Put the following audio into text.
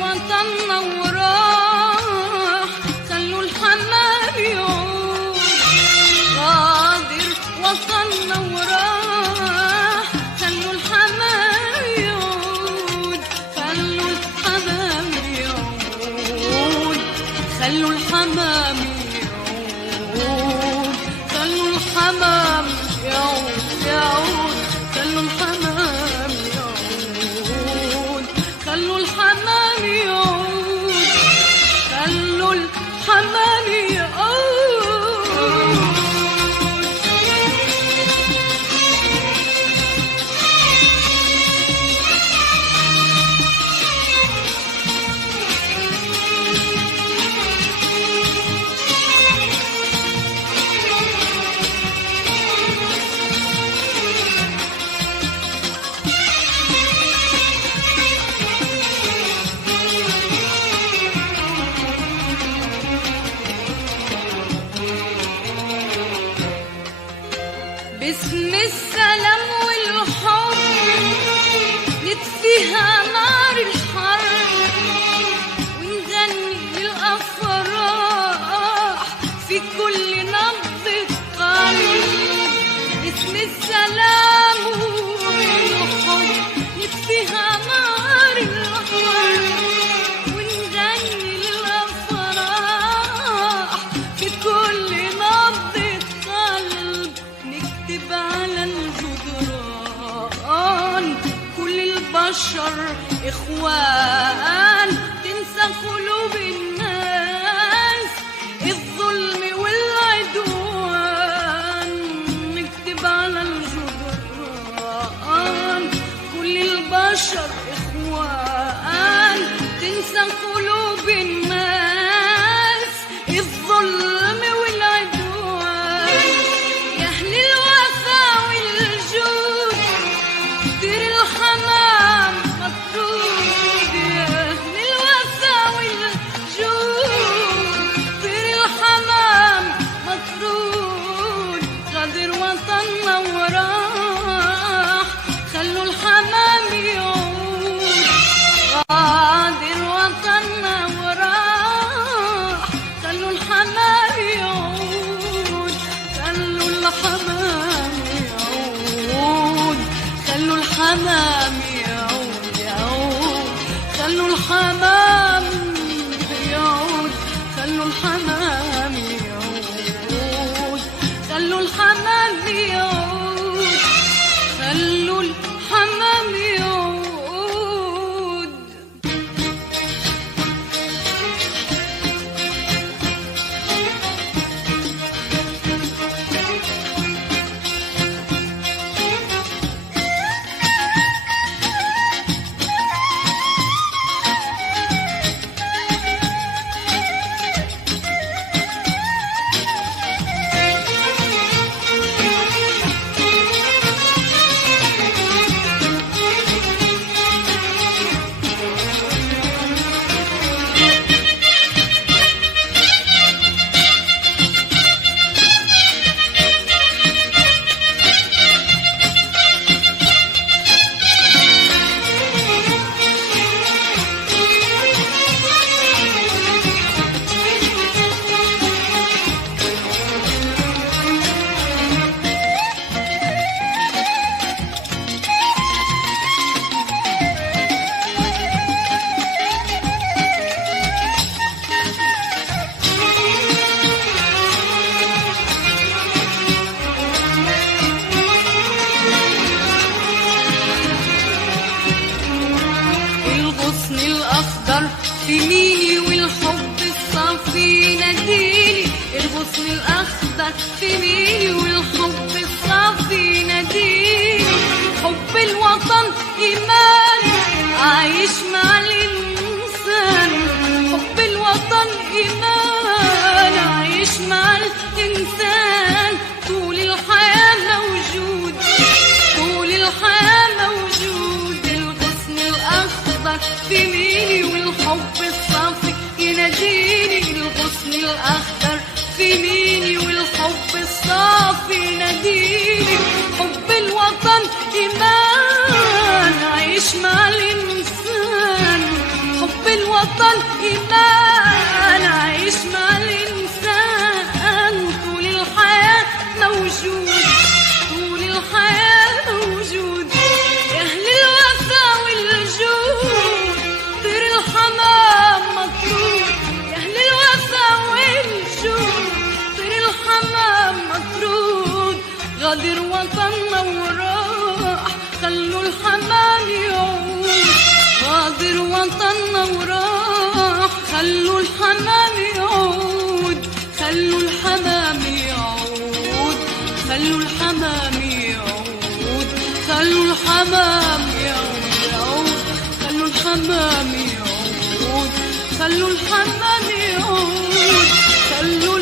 وطننا وراح، خلوا الحمام يعود. غادر وطننا وراح، خلوا الحمام يعود. خلوا الحمام يعود، خلوا الحمام يعود. خلوا الحمام يعود يعود. خلوا الحمام يعود، خلوا الحمام يعود. خلوا الحمام يعود. باسم السلام والحب نطفيها نار الحرب، ونغني للأفراح في كل نبضة قلب. باسم السلام والحب نطفيها نار الحرب، ونغني للأفراح في كل نبضة قلب. نكتب على الجدران كل البشر إخوان، تنسى قلوب الناس الظلم والعدوان. نكتب على الجدران كل البشر إخوان، تنسى قلوب الناس الظلم والعدوان. يا أهل الوفا والجود طير الحمام مطرود. يا أهل الوفا والجود طير الحمام مطرود. غادر وطننا وراح، خلوا الحمام يعود. غادر وطننا وراح، خلوا الحمام يعود. خلوا الحمام يعود، خلوا الحمام يعود يعود. خلوا الحمام يعود، خلوا الحمام يعود. خلوا الحمام يعود، خلوا الحمام يعود. في ميني والحب الصافي ناديني. الغصن الأخضر في ميني والحب الصافي ناديني. حب الوطن إيمان عايش مع الإنسان. حب الوطن إيمان عايش مع الإنسان. طول الحياة موجود، طول الحياة موجود. الغصن الأخضر في ميني والحب الصافي يناديني. الغصن الأخضر في ميني والحب الصافي الوطن إيمان، عيش مع الإنسان طول الحياة موجود، طول الحياة موجود. يا أهل الوفا والجود طير الحمام مطرود، يا أهل الوفا والجود طير الحمام مطرود. غادر وطننا وراح خلوا الحمام يعود، غادر وطننا وراح خلوا الحمام يعود، خلوا الحمام يعود، خلوا الحمام يعود، خلوا الحمام يعود، خلوا الحمام يعود، خلوا الحمام يعود، خلوا